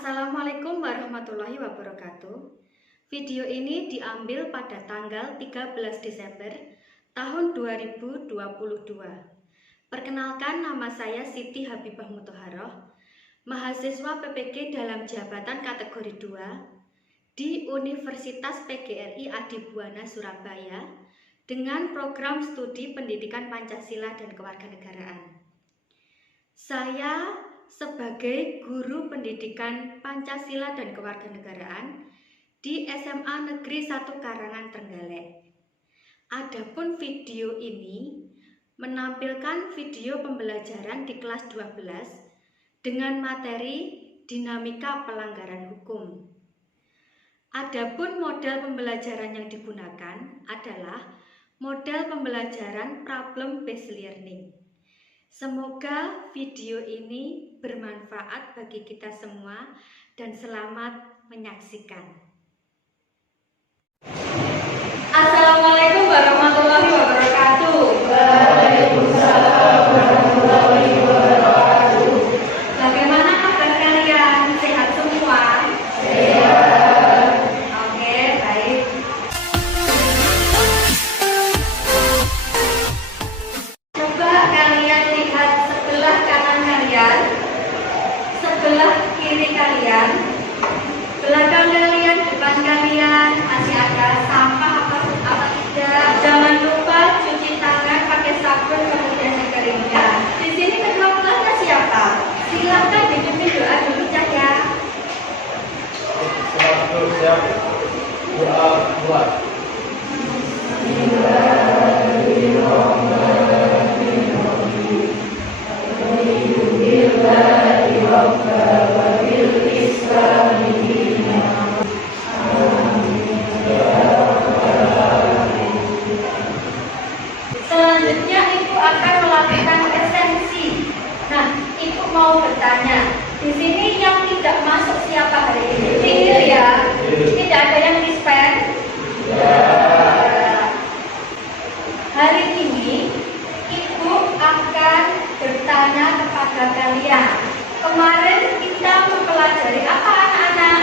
Assalamualaikum warahmatullahi wabarakatuh. Video ini diambil pada tanggal 13 Desember tahun 2022. Perkenalkan, nama saya Siti Habibah Muthaharoh, mahasiswa PPG dalam jabatan kategori 2 di Universitas PGRI Adibuwana Surabaya dengan program studi Pendidikan Pancasila dan Kewarganegaraan. Saya sebagai guru pendidikan Pancasila dan Kewarganegaraan di SMA Negeri 1 Karangan Trenggalek. Adapun video ini menampilkan video pembelajaran di kelas 12 dengan materi dinamika pelanggaran hukum. Adapun model pembelajaran yang digunakan adalah model pembelajaran problem based learning. Semoga video ini bermanfaat bagi kita semua dan selamat menyaksikan. Assalamualaikum warahmatullahi wabarakatuh. Waalaikumsalam warahmatullahi wabarakatuh. Bagaimana kabar kalian? Sehat semua? Sehat. Oke, baik. Coba kalian lihat sebelah kanan kalian, sebelah kiri kalian, belakang kalian, depan kalian masih ada sampah apa tidak. Jangan lupa cuci tangan pakai sabun kemudian dikeringkan. Di sini ketua kelasnya siapa? Silahkan dipimpin doa dulu ya. Siap. Doa buat. Selanjutnya Ibu akan melakukan esensi. Nah, Ibu mau bertanya, di sini yang tidak masuk siapa hari ini? Tinggal ya. Tidak ada yang dispen. Hari ini Ibu akan bertanya kepada kalian. Kemarin kita mempelajari apa anak-anak?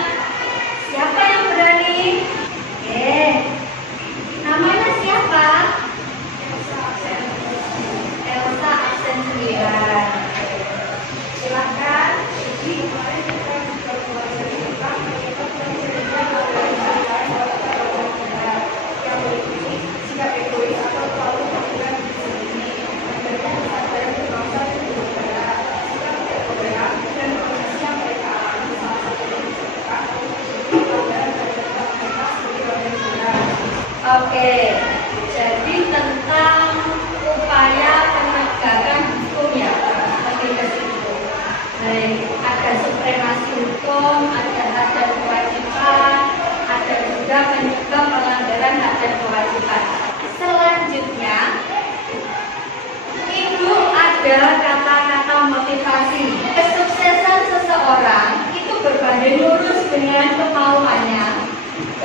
Siapa yang berani? Namanya siapa? Elsa absen 9. Silakan. Oke, jadi tentang upaya penegakan hukum ya, lebih ke situ. Baik, ada supremasi hukum, ada hak dan kewajiban, ada juga mencegah pelanggaran hak dan kewajiban. Selanjutnya, Ibu ada kata-kata motivasi. Kesuksesan seseorang itu berbanding lurus dengan kemauannya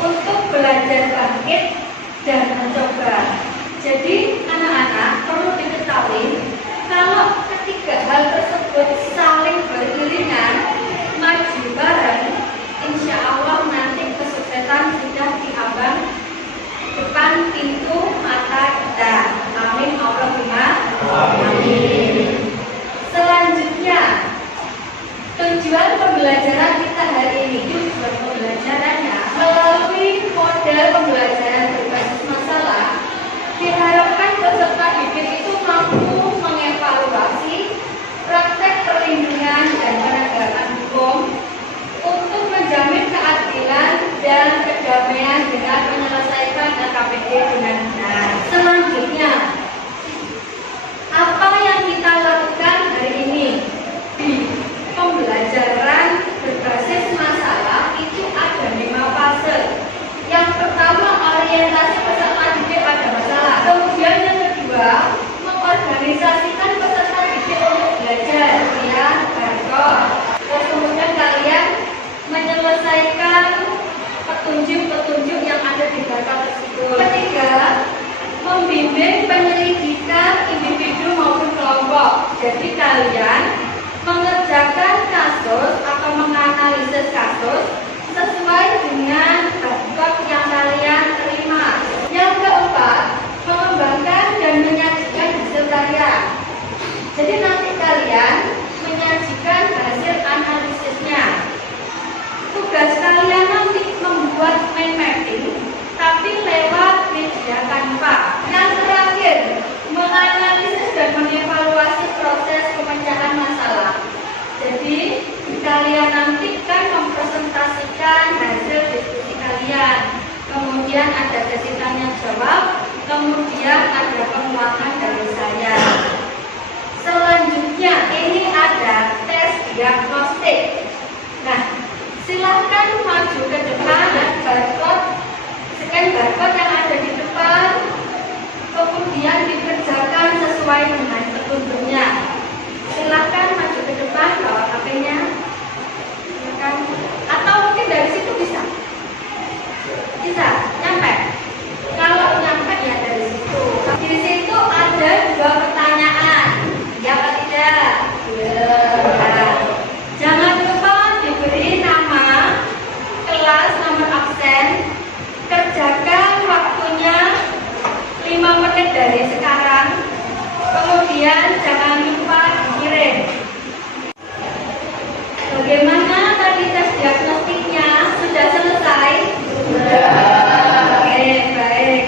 untuk belajar bangkit dan mencoba. Jadi anak-anak perlu diketahui kalau ketiga hal tersebut saling beriringan, maju bareng, insya Allah nanti kesuksesan sudah di abang depan pintu mata kita. Amin Allahumma amin. Selanjutnya, tujuan pembelajaran kita hari ini, tujuan pembelajarannya melalui model pembelajaran berbasis masalah, diharapkan peserta didik itu mampu mengevaluasi praktek perlindungan dan penegakan hukum untuk menjamin keadilan dan kedamaian dengan menyelesaikan LKPD dengan benar. Selanjutnya, apa yang kita lakukan hari ini di pembelajaran berbasis masalah itu ada 5 fase. Yang pertama kasus sesuai dengan barcode yang kalian terima. Yang keempat, mengembangkan dan menyajikan hasil karya. Jadi nanti kalian menyajikan hasil analisisnya. Tugas kalian nanti membuat mind mapping, tapi lewat media Canva. Yang terakhir, menganalisis dan mengevaluasi proses pemecahan masalah. Jadi kalian nanti kan mempresentasikan hasil diskusi kalian. Kemudian ada sesi tanya jawab, kemudian ada pengulangan dari saya. Selanjutnya ini ada tes diagnostik. Nah, silahkan maju ke depan dan scan barcode yang ada di depan, kemudian dikerjakan sesuai dengan petunjuknya. Silahkan maju ke depan, bawa HP-nya. Silahkan. Atau mungkin dari situ bisa. Bisa, nyampe. Kalau nyampe ya dari situ. Di situ ada 2 pertanyaan. Ya apa tidak? Ya. Jangan lupa diberi nama, kelas, nomor absen. Kerjakan waktunya 5 menit dari sekarang. Kemudian jangan lupa dikirim. Bagaimana tadi tes diagnostiknya? Sudah selesai? Sudah. Oke, baik.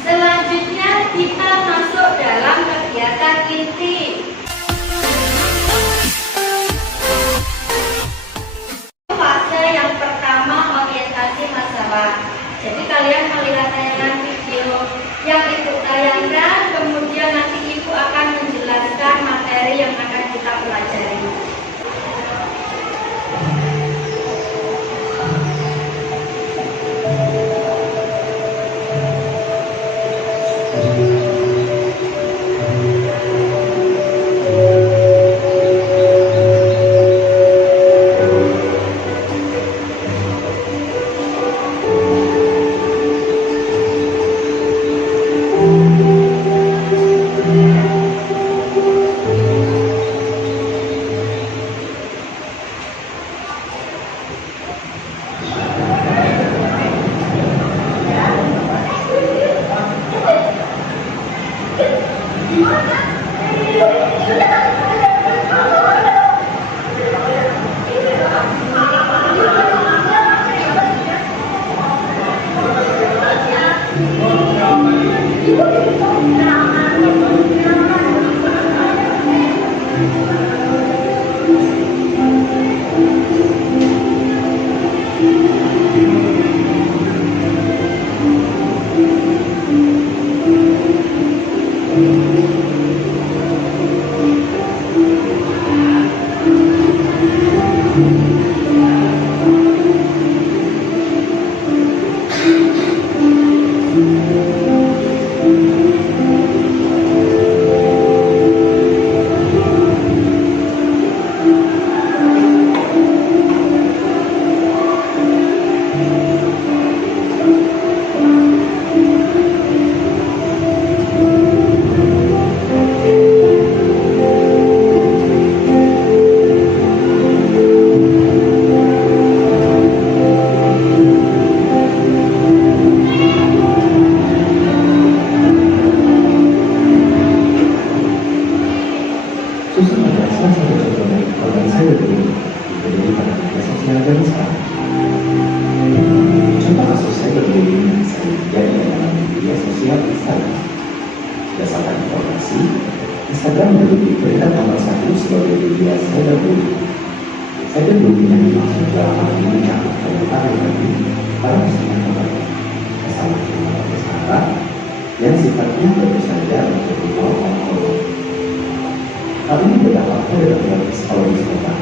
Selanjutnya kita masuk dalam kegiatan inti. Fase yang pertama, orientasi masalah. Jadi kalian melihat tayangan video yang ibu tayangkan, kemudian nanti ibu akan menjelaskan materi yang akan kita pelajari. Instagram menduduki peringkat nomor 1 sebagai media cyberbullying. Cyberbullying yang dimaksud dalam hal ini mencakup perbuatan yang lebih pada postingan kembali kesalahan kesalahan yang sifatnya tentu saja menjadi kontrol. Hal ini berdampak pada gangguan psikologis otak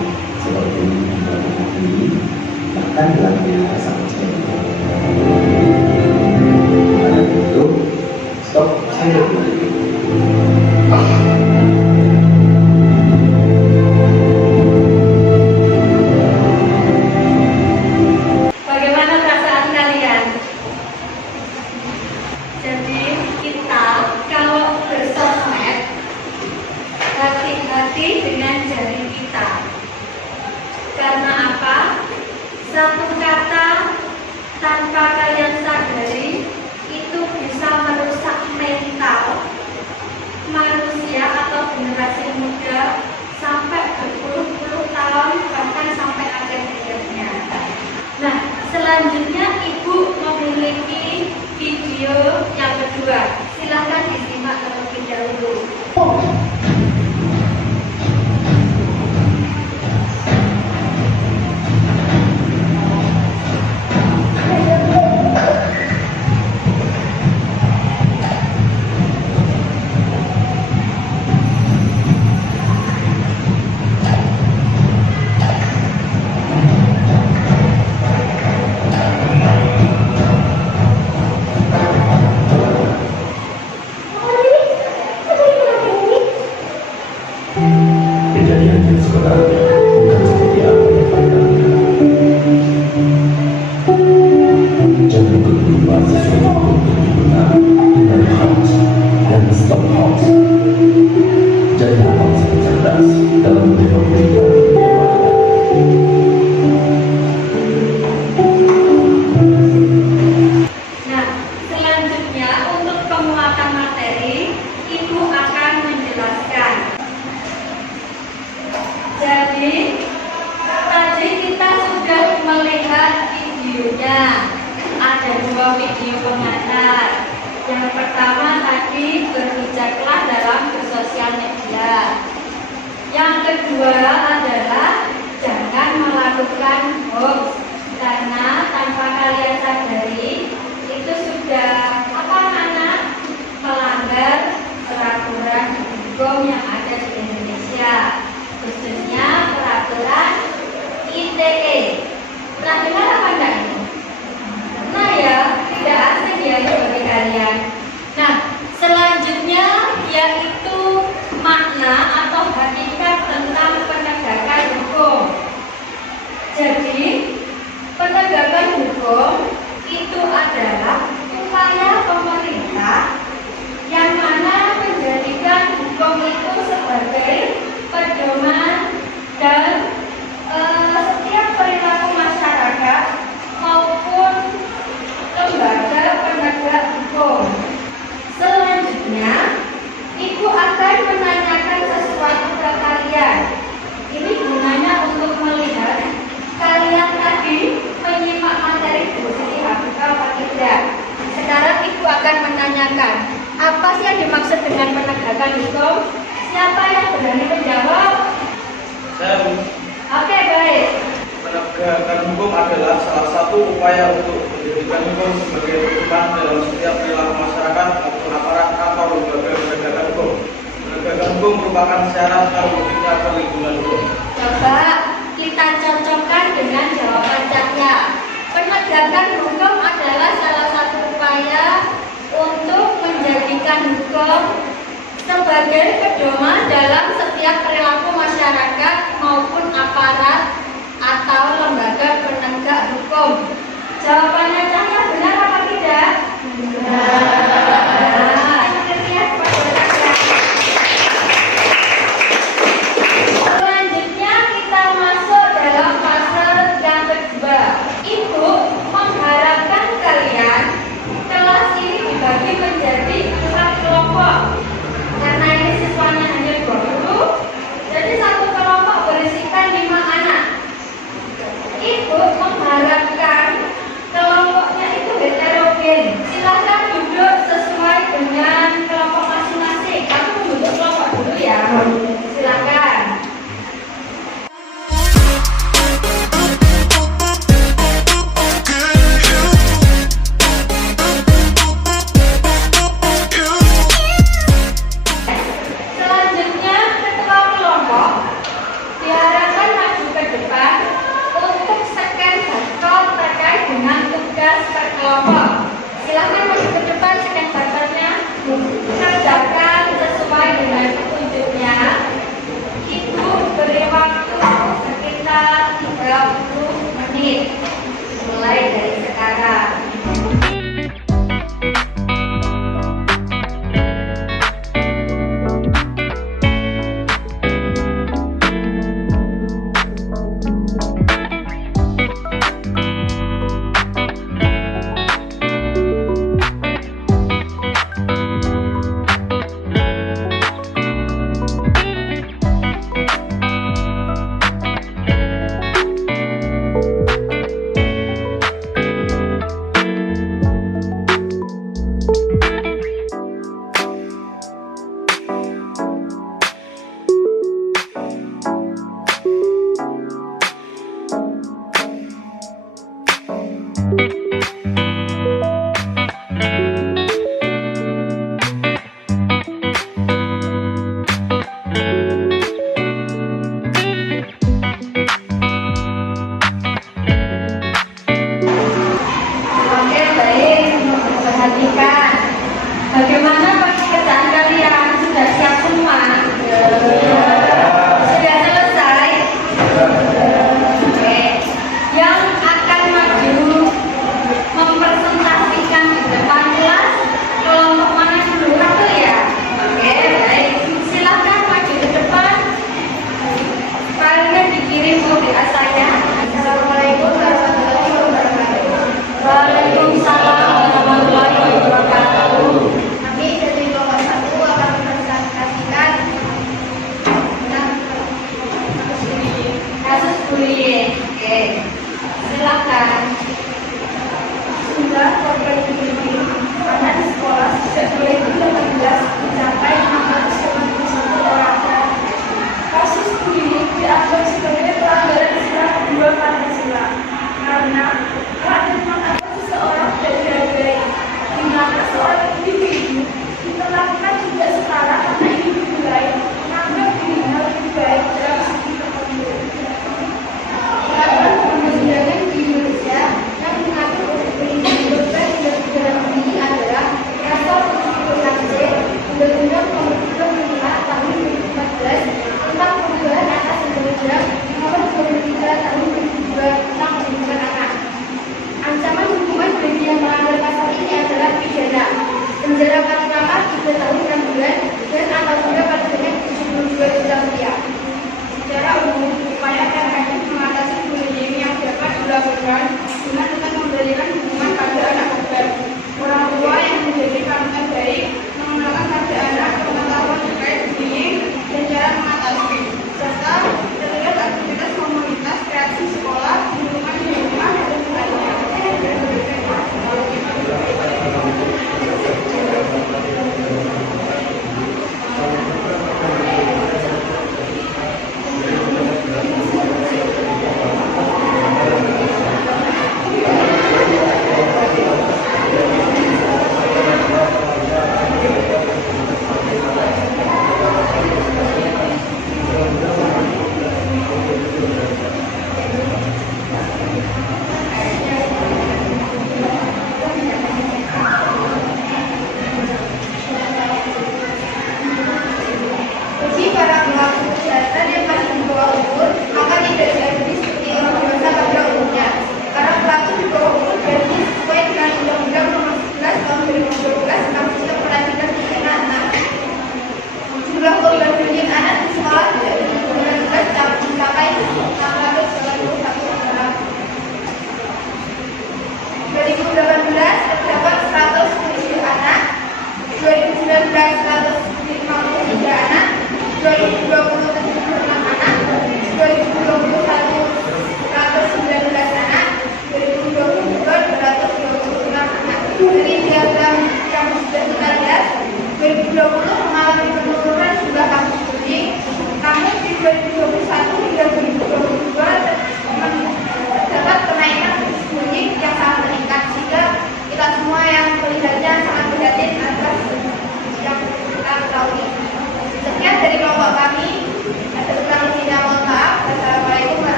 seperti memberatkan diri, bahkan hilangnya rasa percaya diri. Karena itu, stop cyberbullying. Bagaimana perasaan kalian? Jadi kita kalau bersosmed hati-hati dengan jari kita. Karena apa? Satu kata tanpa kalian sadari itu bisa merusak mental manusia atau generasi muda sampai berpuluh-puluh tahun, bahkan sampai akhir hidupnya. Nah, selanjutnya Ibu memiliki video yang kedua. Silahkan disimak terlebih dahulu. Kejadian yang sebenarnya bukan seperti apa yang mereka lihat. Jangan berubah sesuai hukum yang dibenar dengan house dan stop house. Jadilah house yang cerdas dalam menerima berita dunia maya. Nah, selanjutnya untuk penguatan materi, Ibu akan menjelaskan. Jadi, tadi kita sudah melihat videonya. Ada dua video pengantar. Yang pertama tadi berbijaklah dalam bersosial media. Yang kedua adalah jangan melakukan hoax, karena tanpa kalian sadari itu sudah melanggar peraturan hukum yang ada di Indonesia, khususnya peraturan ITE. Pernah dengar apa enggak ini? Nah ya, tidak asing ya bagi kalian. Nah, selanjutnya yaitu makna atau hakikat tentang penegakan hukum. Jadi, penegakan hukum itu adalah upaya pemerintah yang mana menjadikan hukum itu sebagai pedoman dan setiap perilaku masyarakat maupun lembaga penegak hukum. Selanjutnya, Ibu akan menanyakan sesuatu ke kalian. Ini gunanya untuk melihat kalian tadi menyimak materi Bu Siti Habibah apa tidak. Sekarang Ibu akan menanyakan, apa sih yang dimaksud dengan penegakan hukum? Siapa yang berani menjawab? Saya Oke, baik. penegakan hukum adalah salah satu upaya untuk menjadikan hukum sebagai pedoman dalam setiap perilaku masyarakat maupun aparat atau lembaga penegakan hukum. Penegakan hukum merupakan syarat terwujudnya perlindungan hukum. Coba kita cocokkan dengan jawaban Cahya. Penegakan hukum adalah salah satu upaya untuk menjadikan hukum sebagai pedoman dalam setiap perilaku masyarakat maupun aparat atau lembaga penegak hukum. Jawabannya Cahya benar apa tidak? Benar. Selanjutnya kita masuk dalam fase yang kedua. Ibu mengharapkan kalian kelas ini dibagi menjadi 4 kelompok. Karena ini siswanya hanya 20, jadi satu kelompok berisikan 5 anak. Ibu mengharapkan kelompoknya itu heterogen. Silakan duduk sesuai dengan kelompok masing-masing. Kamu duduk kelompok dulu ya. Silakan. Selanjutnya ketua kelompok diharapkan maju ke depan untuk scan barcode terkait dengan tugas per kelompok. Silakan maju ke depan, scan barcode-nya, kerjakan sesuai dengan petunjuknya. Ibu beri waktu sekitar 30 menit mulai dari sekarang.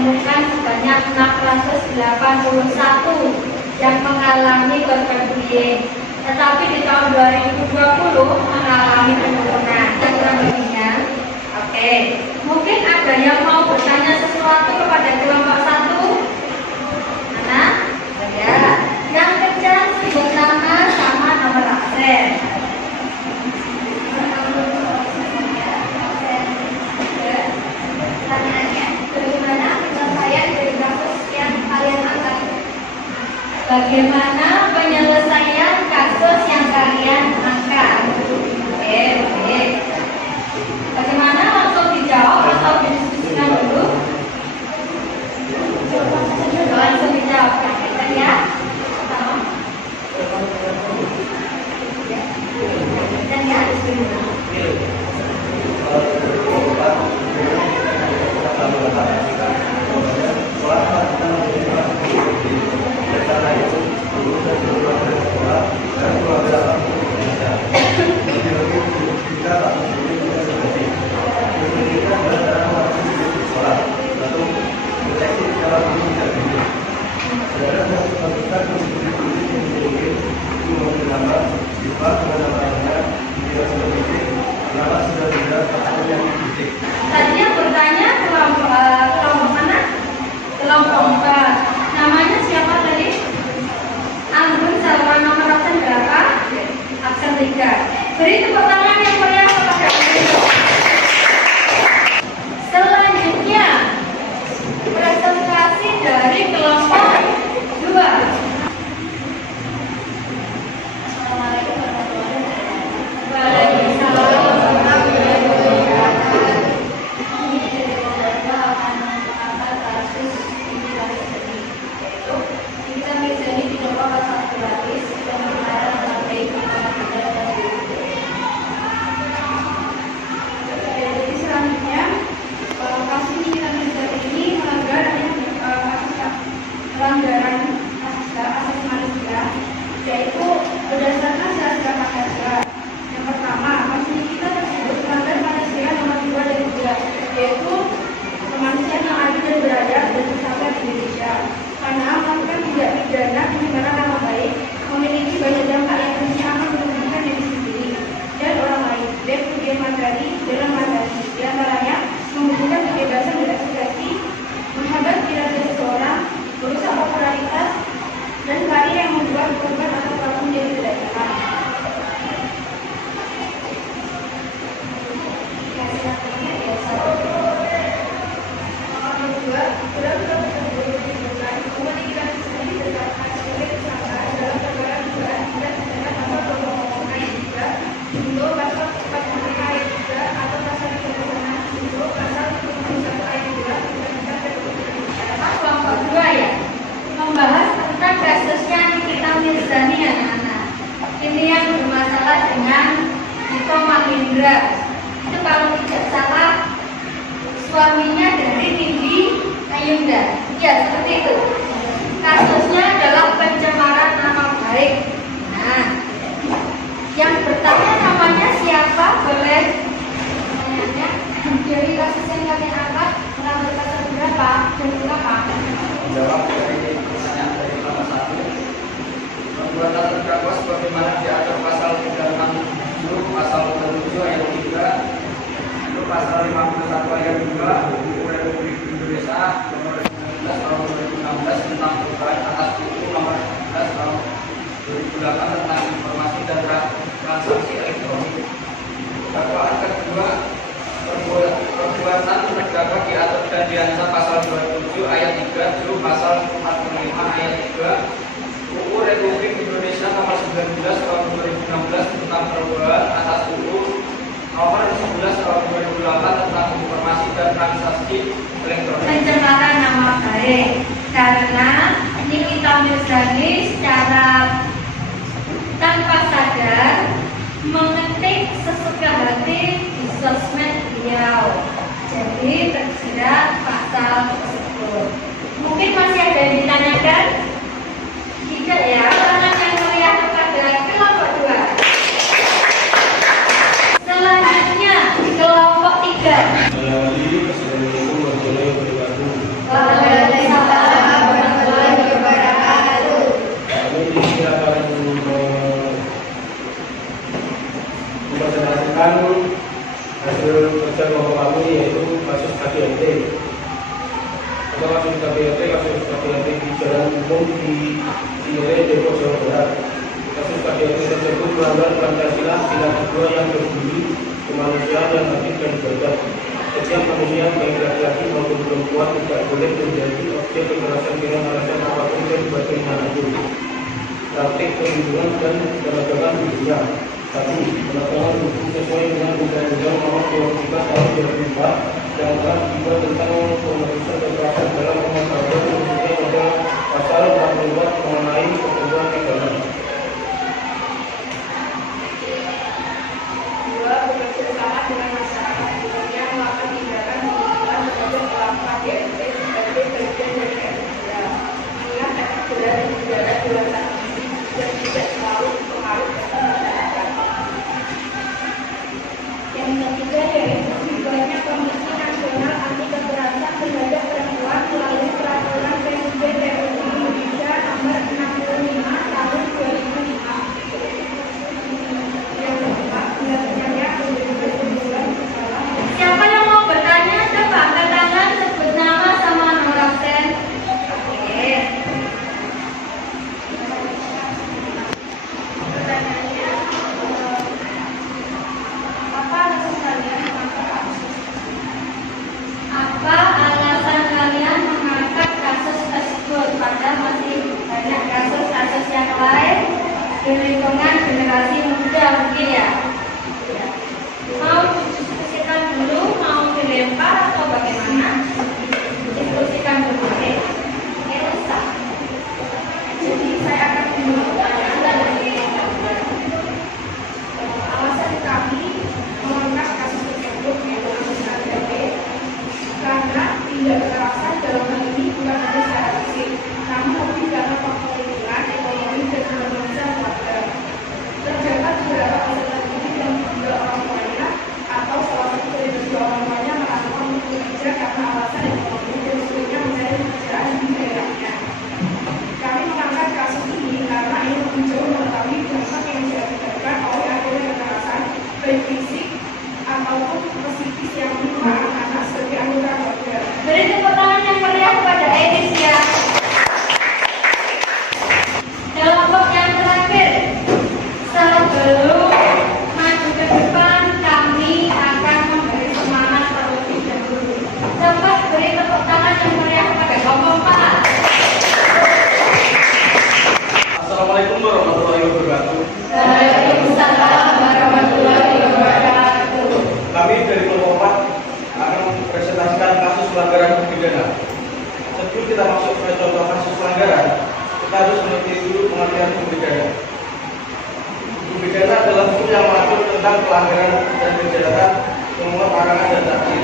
ditemukan sebanyak 681 yang mengalami korban bullying. Tetapi di tahun 2020 mengalami penurunan. Dan kurang lebihnya, oke. Mungkin ada yang mau bertanya sesuatu kepada kelompok 1? Mana? Ya. Yang kencang sebut nama sama nomor absen. Pertanyaannya, bagaimana penyelesaian dari kasus yang kalian angkat? Bagaimana penyelesaian kasus yang kalian angkat? Oke. Bagaimana, langsung dijawab atau didiskusikan dulu? Langsung dijawab, kan ya? Dan ya, tadi yang bertanya kelompok mana? Kelompok 4. Namanya siapa tadi? Anggun Salwa, nomor absen berapa? Absen 3. Beri tepuk tangan yang meriah kepada beliau. Selanjutnya, presentasi dari kelompok 2. Assalamualaikum warahmatullahi wabarakatuh. Waalaikumsalam warahmatullahi wabarakatuh. Pelanggaran asasi manusia, yaitu berdasarkan syarat Pancasila. Yang pertama, konstitusi kita tersebut melanggar Pancasila nomor 2 dan 3, yaitu kemanusiaan yang adil dan beradab dan bersahabat di Indonesia. Karena melakukan tindak pidana pencemaran nama baik memiliki banyak dampak yang bisa akan merugikan diri sendiri dan orang lain, dan kerugian materi dalam materi, diantaranya membutuhkan kebebasan berekspresi, menghambat kinerja seseorang, merusak popularitas, dan karir yang membuat korban atau pelaku menjadi tidak nyaman. Membahas tentang kasusnya Nikita Mirzani, anak-anak. Ini yang bermasalah dengan Niko Mahindra. Itu kalau tidak salah suaminya dari Nindi Ayunda. Ya, seperti itu. Kasusnya adalah pencemaran nama baik. Nah, yang bertanya namanya siapa? Boleh pertanyaannya. Dari kasus yang kalian angkat, mengambil pasal berapa dan berapa? Menjawab dari pertanyaan dari kelompok 1. Perbuatan terdakwa sebagaimana diatur pasal 367, pasal 37 ayat 3, itu pasal 51 ayat 2 UU Republik Indonesia nomor 19 tahun 2016 tentang perubahan atas UU nomor 19 tahun 2008 tentang informasi dan transaksi elektronik. Dakwaan kedua, perbuatan terdakwa diatur dan diancam pasal 27 ayat 3 Juru pasal 45 ayat 3 UU Republik Indonesia nomor 19 tahun 2016 tentang perubahan atas UU nomor 11 tahun 2008 tentang informasi dan transaksi elektronik. Pencemaran nama baik karena Nikita Mirzani secara tanpa sadar mengetik sesuka hati di sosmed beliau, jadi terjerat pasal tersebut. Mungkin masih ada yang ditanyakan? Tidak ya, tangan yang meriah kepada kelompok 2. Selanjutnya kelompok 3. Assalamualaikum warahmatullahi wabarakatuh. KDRT kasus KDRT di Jalan Umum di Cinere, Depok, Jawa Barat. Kasus KDRT tersebut melanggar Pancasila sila kedua yang berdiri kemanusiaan yang adil dan beradab. Setiap manusia baik laki-laki maupun perempuan tidak boleh menjadi objek kekerasan dengan alasan apapun dan bagaimanapun. Praktik perlindungan dan penegakan hukumnya. 1. Penegakan hukum sesuai dengan Undang-Undang Nomor 23 Tahun 2004 yang telah dibuat tentang pemeriksaan kekerasan dalam rumah tangga, khususnya pada pasal 44 mengenai perbuatan pidana. 2. Bekerja sama dengan masyarakat yang melakukan tindakan pembunuhan terhadap pelaku KDRT sebagai bagian dari FPIA. Ingat efek jerat dan pidana dewasa ini dan tidak selalu berpengaruh bagi masyarakat. Yang ketiga yaitu dibuatnya Komisi Nasional Anti Kekerasan terhadap Perempuan melalui Peraturan Presiden Republik Indonesia Nomor 65 Tahun 2005. Yang keempat, dilakukannya pembentukan kumpulan bersalah. Siapa yang mau bertanya? Coba angkat tangan, sebut nama sama nomor absen. Oke. Pertanyaannya, apa alasan kalian mengangkat kasus? Apa alasan kalian mengangkat kasus tersebut? Padahal masih banyak kasus-kasus yang lain di lingkungan generasi muda mungkin ya. Mau diskusikan dulu, mau dilempar atau bagaimana? Diskusikan dulu deh. Oke, usah. Jadi saya akan memulai alasan kami mengangkat kasus tersebut yaitu kasus KDRT karena tindak kekerasan dalam hal ini bukan hanya secara fisik, namun lebih karena faktor lingkungan, ekonomi, dan kebangsa warga. Terdapat beberapa alasan ini yang diduga orang tuanya atau salah satu dari kedua orang tuanya melakukan bekerja karena alasan ekonomi dan sulitnya mencari pekerjaan di daerahnya. Kami mengangkat kasus ini karena ingin menjauh mengetahui dampak yang diakibatkan oleh adanya kekerasan baik fisik ataupun psikis yang menimpa anak-anak sebagai anggota keluarga. Beri tepuk tangan yang meriah kepada Enis ya. Kelompok yang terakhir, sebelum maju ke depan, kami akan memberi semangat terlebih dahulu. Cepat beri tepuk tangan yang meriah kepada kelompok 4. Assalamualaikum warahmatullahi wabarakatuh. Waalaikumsalam warahmatullahi wabarakatuh. Kami dari kelompok 4 akan mempresentasikan kasus pelanggaran hukum pidana. Sebelum kita masuk ke contoh kasus pelanggaran, kita harus mengerti dulu pengertian hukum pidana. Hukum pidana adalah hukum yang mengatur tentang pelanggaran dan kejahatan semua karangan dan saksi.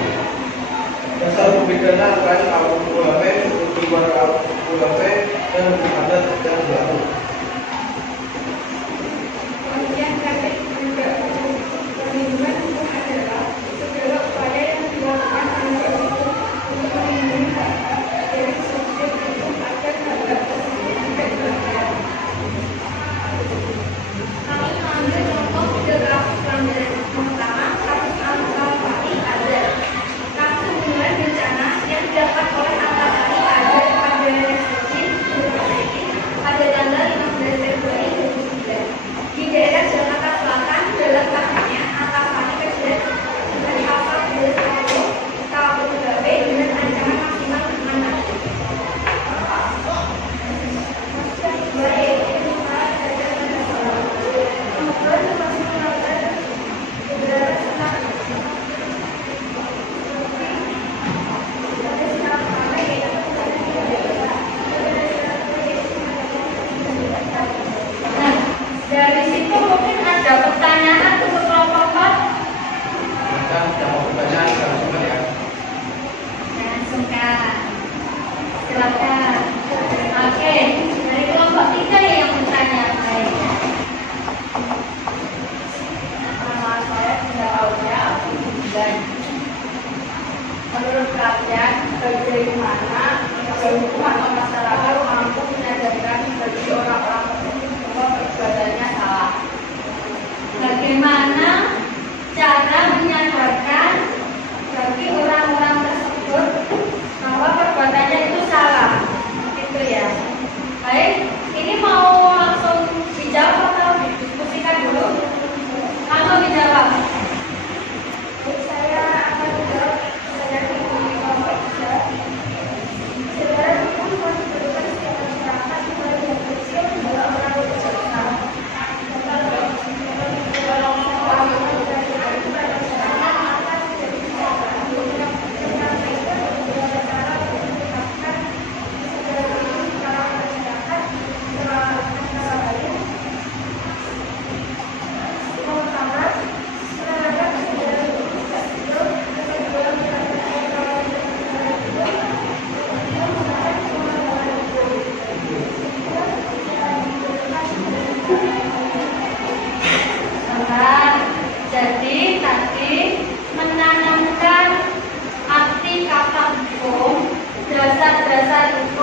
Dasar hukum pidana antara KUHP, hukum luar KUHP, dan hukum adat yang berlaku. Kemudian kami juga perlindungan hukum adalah segala upaya yang dilakukan penegak hukum untuk melindungi hak dari subjek hukum agar hak tersebut tidak dilanggar. Kami mengambil contoh tiga kasus pelanggaran hukum. Pertama, kasus Al-Fahri ada kasus pembunuhan berencana yang didapat oleh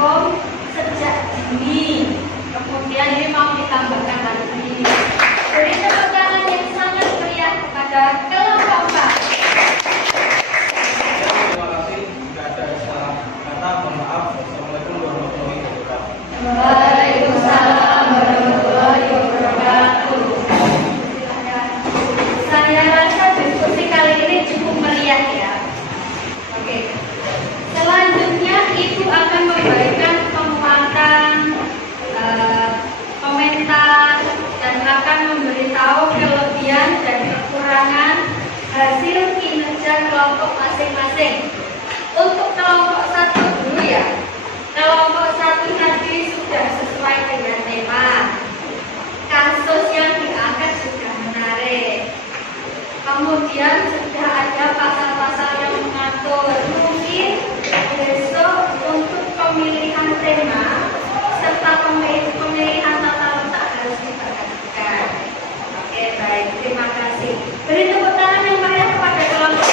Hukum sejak dini. Kemudian ini mau ditambahkan lagi. Beri tepuk tangan yang sangat meriah kepada kelompok 4. Terima kasih. Jika ada salah kata, mohon maaf. Wassalamualaikum warahmatullahi wabarakatuh. Waalaikumsalam warahmatullahi wabarakatuh. Saya rasa diskusi kali ini cukup meriah ya. Oke. Selanjutnya Ibu akan memberikan penguatan, komentar, dan akan memberitahu kelebihan dan kekurangan hasil kinerja kelompok masing-masing. Untuk kelompok 1 dulu ya. Kelompok 1 tadi sudah sesuai dengan tema. Kasus yang diangkat sudah menarik. Kemudian sudah ada pasal-pasal yang mengatur. Mungkin besok untuk pemilihan tema serta pemilihan tata letak harus diperhatikan. Oke, baik. Terima kasih. Beri tepuk tangan yang meriah kepada kelompok.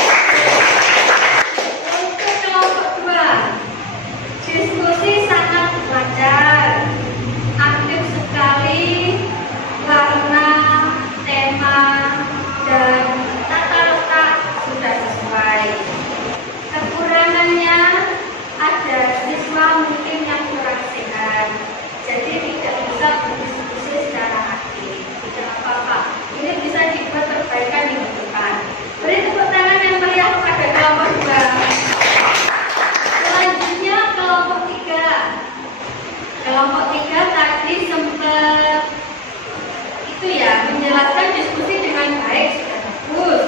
Untuk kelompok 2, diskusi sangat wajar, aktif sekali karena tema dan tata letak sudah sesuai. Kekurangannya ada siswa mungkin yang kurang sehat, jadi tidak bisa berdiskusi secara aktif. Tidak apa-apa, ini bisa dibuat perbaikan di depan. Beri tepuk tangan yang meriah kepada kelompok 2. Selanjutnya kelompok 3. Kelompok 3 tadi sempat itu ya, menjelaskan diskusi dengan baik, sudah bagus.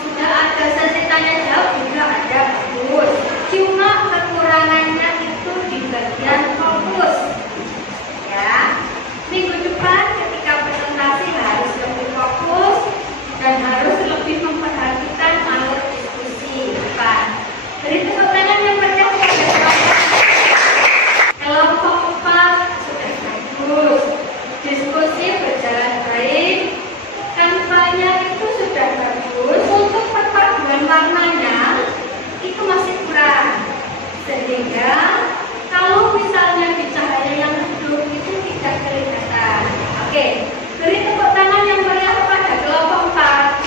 Sudah ada sesi tanya jawab juga ada, bagus. Cuma kekurangannya itu di bagian fokus. Ya, minggu depan ketika presentasi harus lebih fokus dan harus lebih memperhatikan alur diskusi depan. Beri tepuk tangan yang meriah kepada kelompok 4 sudah bagus. Diskusi berjalan baik, kampanye itu sudah bagus. Untuk perpaduan warnanya itu masih kurang, sehingga kalau misalnya di cahaya yang redup itu tidak kelihatan. Oke, beri tepuk tangan yang meriah kepada kelompok 4.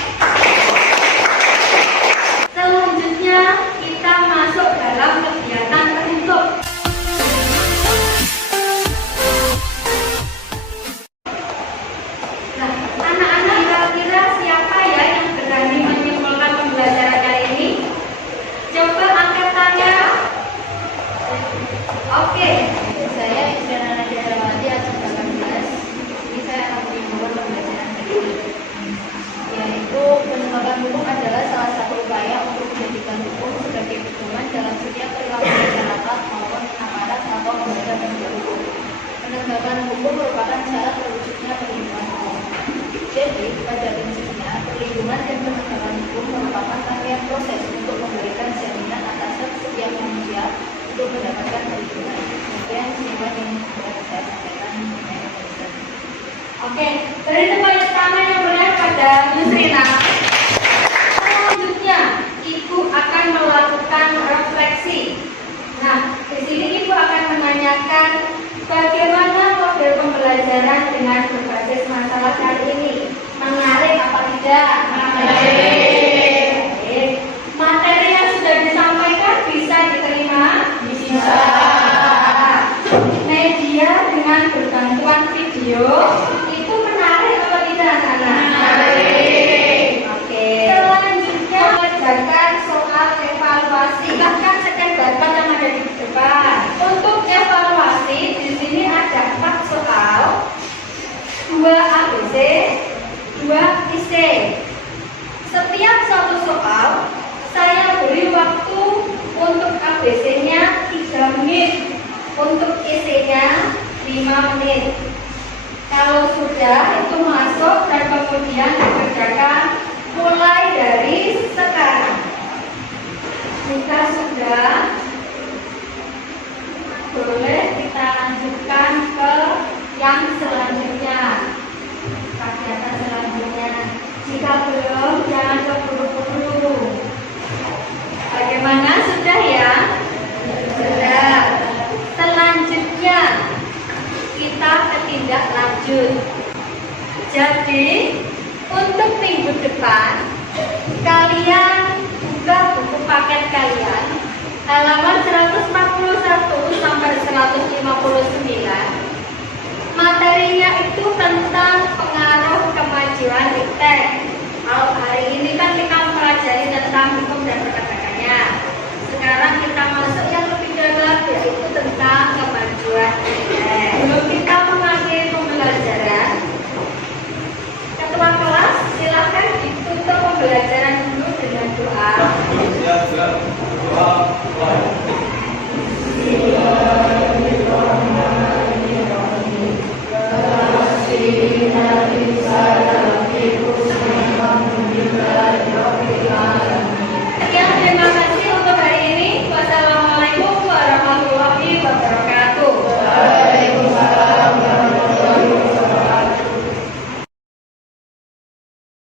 Selanjutnya kita masuk dalam kegiatan tertutup. Nah, anak-anak kira-kira siapa ya yang berani menyimpulkan pembelajaran kali ini? Coba angkat tangan. Oke, Saya Isyana Nadia Rawati atas 18. Ini saya akan menyimpulkan pembelajaran hari ini, yaitu penegakan hukum adalah salah satu upaya untuk menjadikan hukum sebagai pedoman dalam setiap perilaku masyarakat maupun aparat atau lembaga penegak hukum. Penegakan hukum merupakan syarat terwujudnya perlindungan hukum. Jadi, pada prinsipnya, perlindungan dan penegakan hukum merupakan rangkaian proses untuk memberikan jaminan atas hak setiap manusia untuk mendapatkan perlindungan. Kemudian, sehingga yang saya sampaikan. oke, beri tepuk tangan yang meriah pada Yusrina. Selanjutnya, Ibu akan melakukan refleksi. Nah, di sini Ibu akan menanyakan bagaimana model pembelajaran dengan berbasis masalah kali ini. Menarik apa tidak? Menarik. Oke. Materi yang sudah disampaikan bisa diterima? Bisa. Media dengan berbantuan video itu menarik apa tidak, anak-anak? Menarik. Oke. Selanjutnya mengerjakan soal evaluasi. Silahkan sekendarkan yang ada di depan. Untuk evaluasi di sini ada 4 soal, 2 ABC, 2 IC. Setiap satu soal saya beri waktu untuk ABC-nya 3 menit, untuk IC-nya 5 menit. Kalau sudah itu masuk dan kemudian dikerjakan mulai dari sekarang. Jika sudah, boleh kita lanjutkan ke yang selanjutnya, kegiatan selanjutnya. Jika belum, jangan keburu-buru. Bagaimana? Sudah ya? Sudah. Selanjutnya Jadi untuk minggu depan kalian buka buku paket kalian halaman